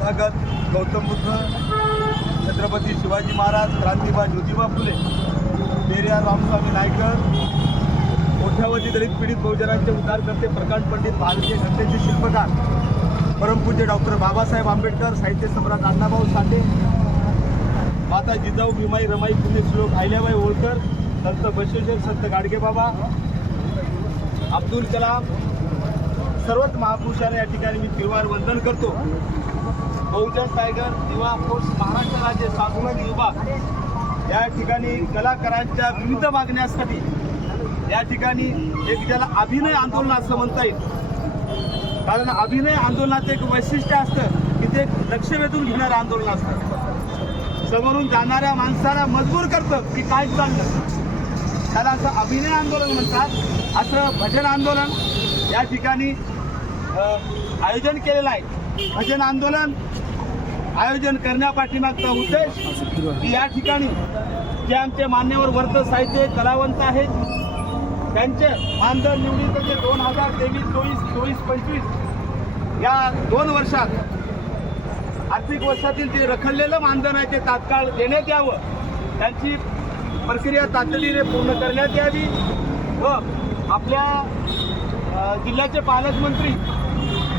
तथागत गौतम बुद्ध छत्रपती शिवाजी महाराज क्रांतिबा ज्योतिबा फुले पेरियार रामस्वामी नायकर मोठ्यावधी दलित पीडित बहुजनांचे उद्धारकर्ते प्रकाश पंडित भारतीय घटनेचे शिल्पकार परमपूज्य डॉक्टर बाबासाहेब आंबेडकर साहित्य सम्राट अण्णाभाऊ साठे माता जिजाऊ भीमाई रमाई पुण्यश्लोक अहिल्याबाई होळकर संत बसवेश्वर संत गाडगेबाबा अब्दुल कलाम सर्वच महापुरुषांना या ठिकाणी मी तिरवार वंदन करतो. बहुजन टायगर किंवा फोर्स महाराष्ट्र राज्य सांस्कृतिक विभाग या ठिकाणी कलाकारांच्या विविध मागण्यासाठी या ठिकाणी एक ज्याला अभिनय आंदोलन असं म्हणता येईल. कारण अभिनय आंदोलनाचं एक वैशिष्ट्य असतं की ते लक्ष वेधून घेणारं आंदोलन असतं. समोरून जाणाऱ्या माणसाला मजबूर करतं की काय चाललं. त्याला असं अभिनय आंदोलन म्हणतात. असं भजन आंदोलन या ठिकाणी आयोजन केलेलं आहे. भजन आंदोलन आयोजन करण्यापाठीमागचा उद्देश या ठिकाणी जे आमचे मान्यवर वर्त साहित्य कलावंत आहेत त्यांचे मानधन निवडीचे दोन हजार तेवीस चोवीस चोवीस पंचवीस या दोन वर्षात आर्थिक वर्षातील जे रखडलेलं मानधन आहे ते तात्काळ देण्यात यावं. त्यांची प्रक्रिया तातडीने पूर्ण करण्यात यावी व आपल्या जिल्ह्याचे पालकमंत्री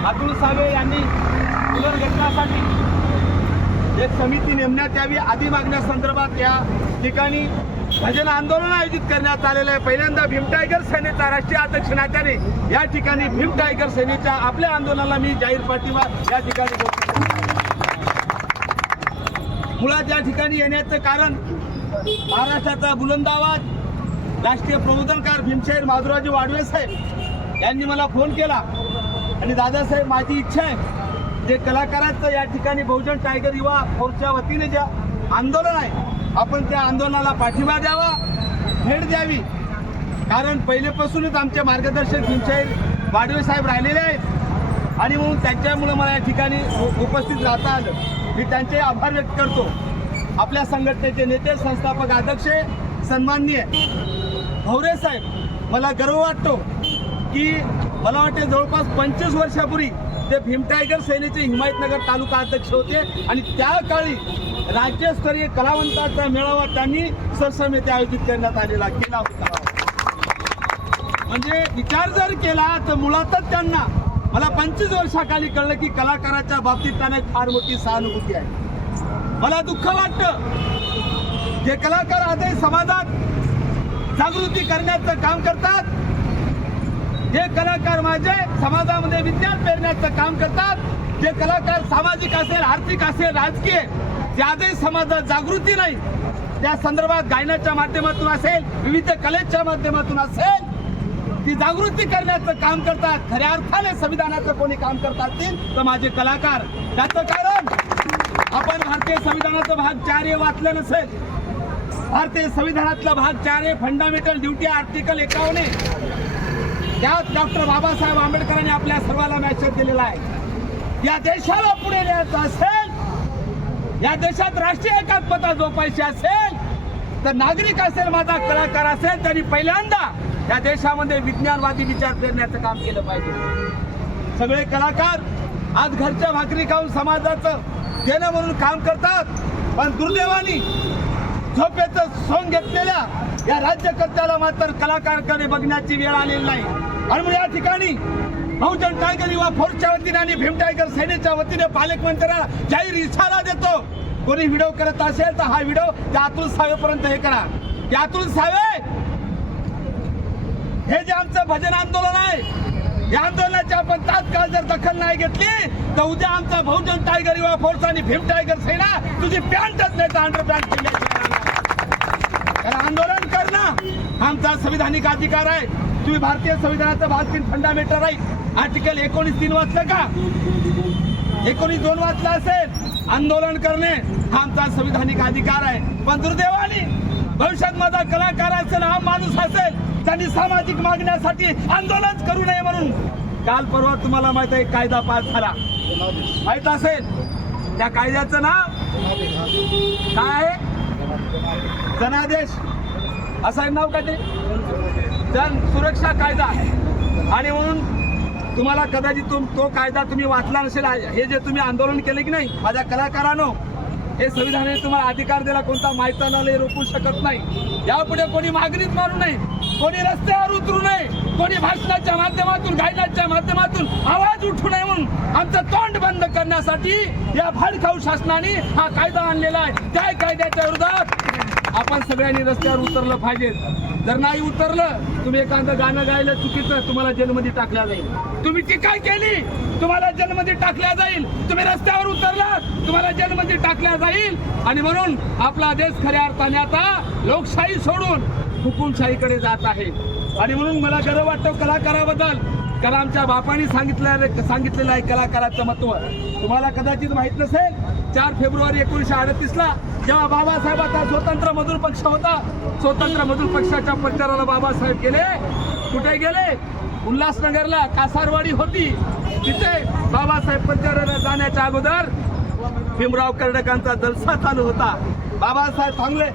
अतुल सावे यांनी पुनर्गठनासाठी एक समिती नेमण्यात यावी आदी मागण्यासंदर्भात या ठिकाणी भजन आंदोलन आयोजित करण्यात आलेलं आहे. पहिल्यांदा भीम टायगर सेनेचा राष्ट्रीय अध्यक्ष नात्याने या ठिकाणी भीम टायगर सेनेच्या आपल्या आंदोलनाला मी जाहीर पाठिंबा या ठिकाणी मुळात या ठिकाणी येण्याचं कारण महाराष्ट्राचा बुलंद राष्ट्रीय प्रबोधनकार भीमशेर माधुराजी वाडवे साहेब यांनी मला फोन केला. आणि दादासाहेब माझी इच्छा आहे जे कलाकारांचं या ठिकाणी बहुजन टायगर युवा फोर्सच्या वतीने जे आंदोलन आहे आपण त्या आंदोलनाला पाठिंबा द्यावा भेट द्यावी. कारण पहिलेपासूनच आमचे मार्गदर्शक भीमशाहीर वाडवे साहेब राहिलेले आहेत. आणि म्हणून त्यांच्यामुळे मला या ठिकाणी उ- उपस्थित राहता आलं. मी त्यांचे आभार व्यक्त करतो. आपल्या संघटनेचे नेते संस्थापक अध्यक्ष सन्माननीय भवरे साहेब मला गर्व वाटतो की मला वाटते जवळपास पंचवीस वर्षापूर्वी ते भीमटायगर सेनेचे हिमायतनगर तालुका अध्यक्ष होते आणि त्या काळी राज्यस्तरीय कलावंताचा मेळावा त्यांनी सरसम आयोजित करण्यात आलेला केला होता. म्हणजे विचार जर केला तर मुळातच त्यांना मला पंचवीस वर्षाखाली कळलं की कलाकाराच्या बाबतीत त्यांना फार मोठी सहानुभूती आहे. मला दुःख वाटतं जे कलाकार आजही समाजात जागृती करण्याचं काम करतात हे कलाकार माझे समाजामध्ये विज्ञान पेरण्याचं काम करतात जे कलाकार सामाजिक असेल आर्थिक असेल राजकीय ते समाजात जागृती नाही त्या संदर्भात गायनाच्या माध्यमातून असेल विविध कलेच्या माध्यमातून असेल ती जागृती करण्याचं काम करतात खऱ्या अर्थाने संविधानाचं कोणी काम करतात असतील तर माझे कलाकार. त्याचं कारण आपण भारतीय संविधानाचं भाग चार हे वाचलं नसेल. भारतीय संविधानातला भाग चार हे फंडामेंटल ड्युटी आर्टिकल एकावन्न त्यात डॉक्टर बाबासाहेब आंबेडकरांनी आपल्या सर्वांना मॅसेज दिलेला आहे. या देशाला पुढे न्यायचं असेल या देशात राष्ट्रीय एकात्मता जोपायची असेल तर नागरिक असेल माझा कलाकार असेल त्यांनी पहिल्यांदा या देशामध्ये विज्ञानवादी विचार करण्याचं काम केलं पाहिजे. सगळे कलाकार आज घरच्या भाकरी खाऊन समाजाचं देणं म्हणून काम करतात पण दुर्दैवानी झोपेचं सोंग घेतलेल्या या राज्यकर्त्याला मात्र कलाकारकडे बघण्याची वेळ आलेली नाही. आणि मग या ठिकाणी बहुजन टायगर युवा फोर्सच्या वतीने आणि भीम टायगर सेनेच्या वतीने पालकमंत्र्याला जाहीर इशारा देतो. कोणी व्हिडिओ करत असेल तर हा व्हिडिओ त्या अतुल साहेबपर्यंत हे करा. त्या अतुल साहेब हे जे आमचं भजन आंदोलन आहे या आंदोलनाची आपण तात्काळ जर दखल नाही घेतली तर उद्या आमचा बहुजन टायगर युवा फोर्स आणि भीम टायगर सेना तुझी पॅन्टच नाही तर अंडर पॅन्ट कारण आंदोलन करणं आमचा संविधानिक अधिकार आहे. तुम्ही भारतीय संविधानाचा भाग तीन फंडामेंटल राईट आर्टिकल एकोणीस तीन वाचलं का? एकोणीस दोन वाचलं असेल. आंदोलन करणे हा आमचा संविधानिक अधिकार आहे. पण दुर्दैवाने भविष्यात माझा कलाकार असेल हा माणूस असेल त्यांनी सामाजिक मागण्यासाठी आंदोलन करू नये म्हणून. काल परवा तुम्हाला माहीत आहे कायदा पास झाला. माहीत असेल? त्या कायद्याचं नाव? काय आहे? जनादेश. असं आहे नाव का ते? जन सुरक्षा कायदा. आणि म्हणून तुम्हाला कदाचित तुम तो कायदा तुम्ही वाचला नसेल हे जे तुम्ही आंदोलन केले की नाही माझ्या कलाकारानो हे संविधानाने तुम्हाला अधिकार दिला कोणता माहितानाला रोखू शकत नाही. यापुढे कोणी मागणीत मारू नये कोणी रस्त्यावर उतरू नये कोणी भाषणाच्या माध्यमातून गायनाच्या माध्यमातून आवाज उठू नये म्हणून आमचं तोंड बंद करण्यासाठी या भाडखाऊ शासनाने हा कायदा आणलेला आहे. त्या कायद्याच्या विरोधात आपण सगळ्यांनी रस्त्यावर उतरलं पाहिजे. जर नाही उतरलं तुम्ही एखादं गाणं गायलं चुकीचं तुम्हाला जेलमध्ये टाकल्या जाईल. तुम्ही ती काय केली तुम्हाला जेलमध्ये टाकल्या जाईल. तुम्ही रस्त्यावर उतरलात तुम्हाला जेलमध्ये टाकल्या जाईल. आणि म्हणून आपला देश खऱ्या अर्थाने आता लोकशाही सोडून हुकुमशाहीकडे जात आहे. आणि म्हणून मला गर्व वाटतो कलाकाराबद्दल. कारण आमच्या बापाने सांगितलं सांगितलेलं आहे कलाकाराचं महत्त्व तुम्हाला कदाचित माहीत नसेल चार फेब्रुवारी एकोणीशे अडतीसला जेव्हा बाबासाहेबाचा स्वतंत्र मजूर पक्ष होता स्वतंत्र मजूर पक्षाच्या प्रचाराला बाबासाहेब गेले. कुठे गेले? उल्हासनगरला. कासारवाडी होती. तिथे बाबासाहेब प्रचाराला जाण्याच्या अगोदर भीमराव कर्डकांचा जलसा चालू होता. बाबासाहेब थांबले.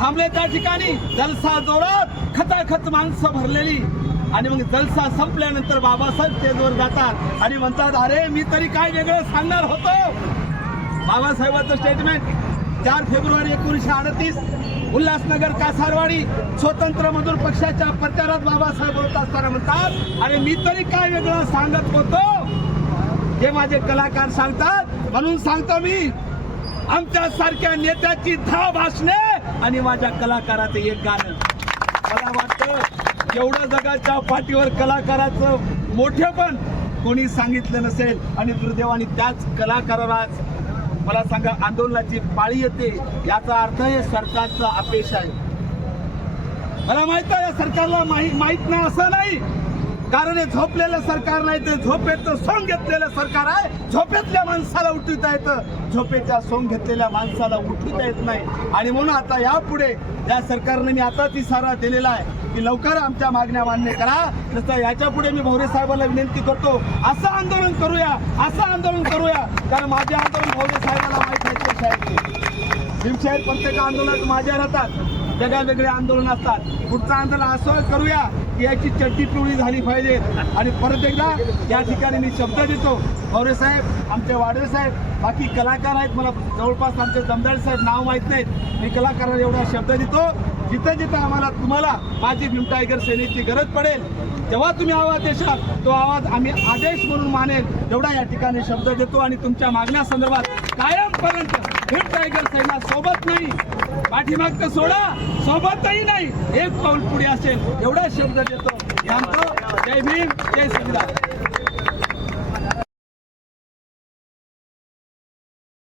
थांबले त्या ठिकाणी. जलसा जोरात खचाखच माणसं भरलेली. आणि मग जलसा संपल्यानंतर बाबासाहेब तेजवर जातात. आणि म्हणतात अरे मी तरी काय वेगळं सांगणार होतो? बाबासाहेबांचं स्टेटमेंट चार फेब्रुवारी एकोणीसशे अडतीस उल्हासनगर कासारवाडी स्वतंत्र मजूर पक्षाच्या प्रचारात बाबासाहेब बोलत असताना म्हणतात आणि मी तरी काय वेगळं सांगत होतो? हे माझे कलाकार सांगतात. म्हणून सांगतो मी आमच्या सारख्या नेत्याची दहा भाषणे आणि माझ्या कलाकाराचं एक गाणं. मला वाटतं एवढं जगाच्या पाठीवर कलाकाराचं मोठेपण कोणी सांगितलं नसेल. आणि दुर्दैवाने त्याच कलाकाराला मला सांगा आंदोलनाची पाळी येते याचा अर्थ हे सरकारचा अपेक्षा आहे. मला माहीत आहे या सरकारला माहीत माहीत नाही असं नाही. कारण हे झोपलेलं सरकार नाही ते झोपेचं सोंग घेतलेलं सरकार आहे. झोपेतल्या माणसाला उठवता येतं. झोपेच्या सोंग घेतलेल्या माणसाला उठवता येत नाही. आणि म्हणून आता यापुढे या सरकारने मी आताच इशारा दिलेला आहे की लवकर आमच्या मागण्या मान्य करा. तसं याच्यापुढे मी भोरे साहेबांना विनंती करतो. असं आंदोलन करूया असं आंदोलन करूया. कारण माझे आंदोलन भोरे साहेबांना माहीत आहे कसे भीमशाहीर प्रत्येक आंदोलनात माझ्या राहतात वेगळ्या वेगळे आंदोलन असतात. पुढचं आंदोलन असं करूया. याची चड्डी पिवळी झाली पाहिजे. आणि परत एकदा या ठिकाणी मी शब्द देतो. गौरे साहेब आमचे वाडवे साहेब बाकी कलाकार आहेत. मला जवळपास आमचे जमदार साहेब नाव माहीत नाहीत. मी कलाकाराला एवढा शब्द देतो. जिथं जिथं आम्हाला तुम्हाला माझी भीम टायगर सेनेची गरज पडेल जेव्हा तुम्ही आवाज देशाल तो आवाज आम्ही आदेश म्हणून मानेल. एवढा या ठिकाणी शब्द देतो आणि तुमच्या मागण्यासंदर्भात कायमपर्यंत भीम टायगर सेना सोबत नाही. पाठीमागचं सोडा सोबतही नाही. एक पाऊल पुढे असेल एवढा शब्द देतो. हे जय भीम जय संविधान